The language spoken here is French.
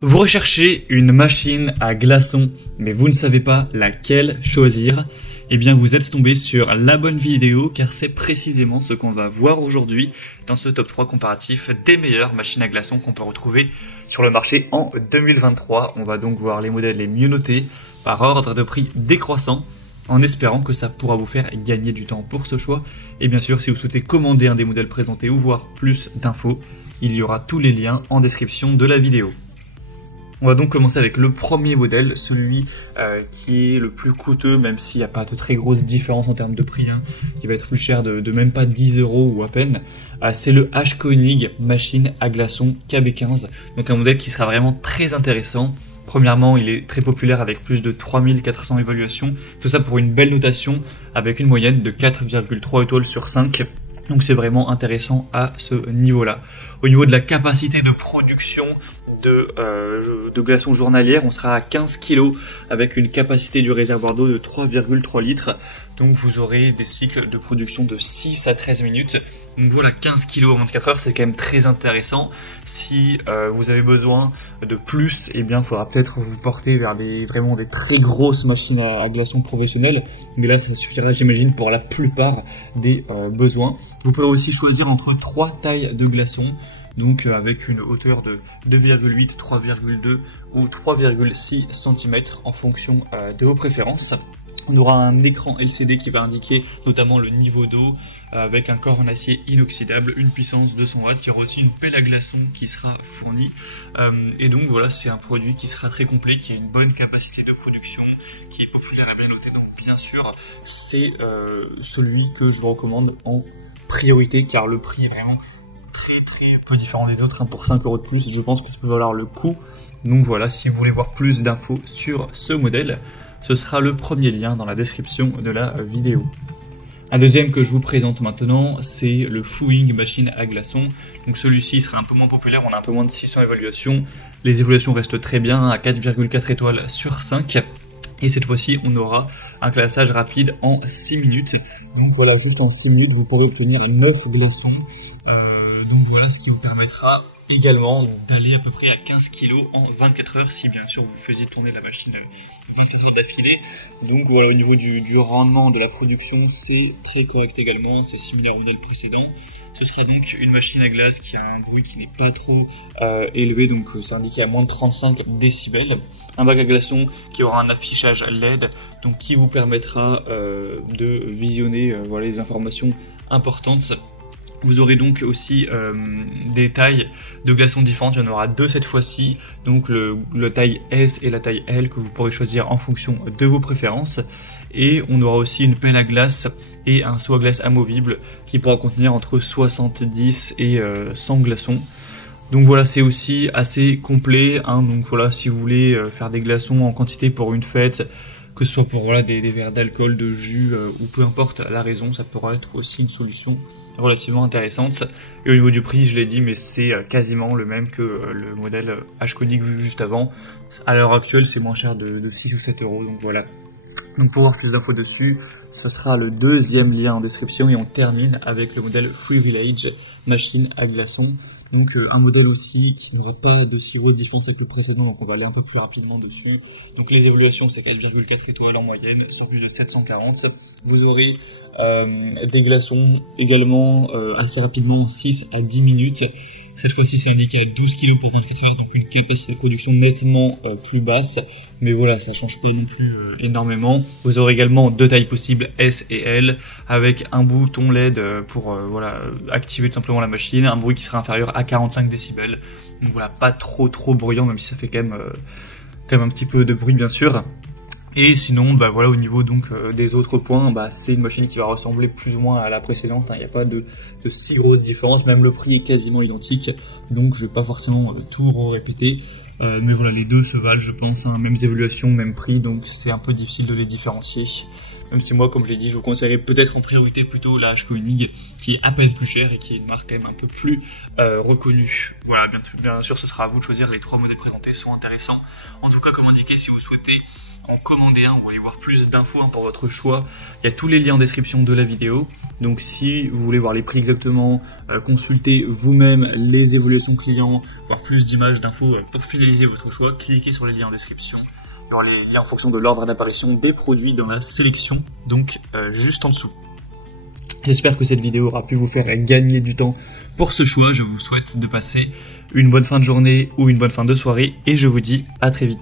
Vous recherchez une machine à glaçons, mais vous ne savez pas laquelle choisir. Eh bien, vous êtes tombé sur la bonne vidéo, car c'est précisément ce qu'on va voir aujourd'hui dans ce top 3 comparatif des meilleures machines à glaçons qu'on peut retrouver sur le marché en 2023. On va donc voir les modèles les mieux notés par ordre de prix décroissant, en espérant que ça pourra vous faire gagner du temps pour ce choix. Et bien sûr, si vous souhaitez commander un des modèles présentés ou voir plus d'infos, il y aura tous les liens en description de la vidéo. On va donc commencer avec le premier modèle, celui qui est le plus coûteux, même s'il n'y a pas de très grosse différence en termes de prix, qui va être plus cher de même pas 10 € ou à peine. C'est le H-Koenig machine à glaçons KB15, donc un modèle qui sera vraiment très intéressant. Premièrement, il est très populaire avec plus de 3400 évaluations, tout ça pour une belle notation avec une moyenne de 4,3 étoiles sur 5. Donc c'est vraiment intéressant à ce niveau-là. Au niveau de la capacité de production de glaçons journalières, on sera à 15 kg avec une capacité du réservoir d'eau de 3,3 litres. Donc vous aurez des cycles de production de 6 à 13 minutes. Donc voilà, 15 kg en 24 heures, c'est quand même très intéressant. Si vous avez besoin de plus, eh bien il faudra peut-être vous porter vers vraiment des très grosses machines à glaçons professionnelles. Mais là, ça suffira, j'imagine, pour la plupart des besoins. Vous pourrez aussi choisir entre 3 tailles de glaçons. Donc avec une hauteur de 2,8, 3,2 ou 3,6 cm en fonction de vos préférences. On aura un écran LCD qui va indiquer notamment le niveau d'eau avec un corps en acier inoxydable, une puissance de 200 watts, qui aura aussi une pelle à glaçons qui sera fournie. Et donc voilà, c'est un produit qui sera très complet, qui a une bonne capacité de production, qui est populaire et bien noté. Donc bien sûr, c'est celui que je vous recommande en priorité, car le prix est vraiment peu différent des autres, pour 5 € de plus, je pense que ça peut valoir le coup. Donc voilà, si vous voulez voir plus d'infos sur ce modèle, ce sera le premier lien dans la description de la vidéo. Un deuxième que je vous présente maintenant, c'est le Fooing machine à glaçons. Donc celui-ci sera un peu moins populaire, on a un peu moins de 600 évaluations. Les évaluations restent très bien, à 4,4 étoiles sur 5. Et cette fois-ci, on aura un classage rapide en 6 minutes. Donc voilà, juste en 6 minutes, vous pourrez obtenir 9 glaçons. Donc voilà, ce qui vous permettra également d'aller à peu près à 15 kg en 24 heures, si bien sûr vous faisiez tourner la machine 24 heures d'affilée. Donc voilà, au niveau du rendement de la production, c'est très correct également, c'est similaire au modèle précédent. Ce sera donc une machine à glace qui a un bruit qui n'est pas trop élevé, donc c'est indiqué à moins de 35 décibels. Un bac à glaçons qui aura un affichage LED, donc qui vous permettra de visionner les informations importantes. Vous aurez donc aussi des tailles de glaçons différentes, il y en aura 2 cette fois-ci, donc la taille S et la taille L que vous pourrez choisir en fonction de vos préférences. Et on aura aussi une pelle à glace et un seau à glace amovible qui pourra contenir entre 70 et 100 glaçons. Donc voilà, c'est aussi assez complet, donc voilà, si vous voulez faire des glaçons en quantité pour une fête, que ce soit pour des verres d'alcool, de jus ou peu importe la raison, ça pourra être aussi une solution relativement intéressante. Et au niveau du prix, je l'ai dit, mais c'est quasiment le même que le modèle H-Koenig vu juste avant. À l'heure actuelle, c'est moins cher de 6 ou 7 €, donc voilà. Donc pour voir plus d'infos dessus, ça sera le deuxième lien en description, et on termine avec le modèle Free Village machine à glaçons. Donc un modèle aussi qui n'aura pas de si grosse différence avec le précédent, donc on va aller un peu plus rapidement dessus. Donc les évaluations, c'est 4,4 étoiles en moyenne, c'est plus de 740. Vous aurez des glaçons également assez rapidement, 6 à 10 minutes. Cette fois-ci, c'est indiqué à 12 kg pour 24 heures, donc une capacité de production nettement plus basse. Mais voilà, ça change pas non plus énormément. Vous aurez également 2 tailles possibles, S et L, avec un bouton LED pour activer tout simplement la machine, un bruit qui sera inférieur à 45 décibels. Donc voilà, pas trop bruyant, même si ça fait quand même un petit peu de bruit bien sûr. Et sinon, voilà, au niveau donc des autres points, c'est une machine qui va ressembler plus ou moins à la précédente. Il n'y a pas de si grosse différence, même le prix est quasiment identique. Donc je vais pas forcément tout répéter. Mais voilà, les deux se valent, je pense, mêmes évaluations, même prix, donc c'est un peu difficile de les différencier. Même si moi, comme je l'ai dit, je vous conseillerais peut-être en priorité plutôt la Koenig, qui est à peine plus chère et qui est une marque quand même un peu plus reconnue. Voilà, bien sûr, ce sera à vous de choisir. Les 3 modèles présentés sont intéressants. En tout cas, comme indiqué, si vous souhaitez en commander un ou aller voir plus d'infos pour votre choix, il y a tous les liens en description de la vidéo. Donc si vous voulez voir les prix exactement, consulter vous-même les évaluations clients, voir plus d'images, d'infos pour finaliser votre choix, cliquez sur les liens en description. Il y aura les liens en fonction de l'ordre d'apparition des produits dans la sélection, donc juste en dessous. J'espère que cette vidéo aura pu vous faire gagner du temps pour ce choix. Je vous souhaite de passer une bonne fin de journée ou une bonne fin de soirée et je vous dis à très vite.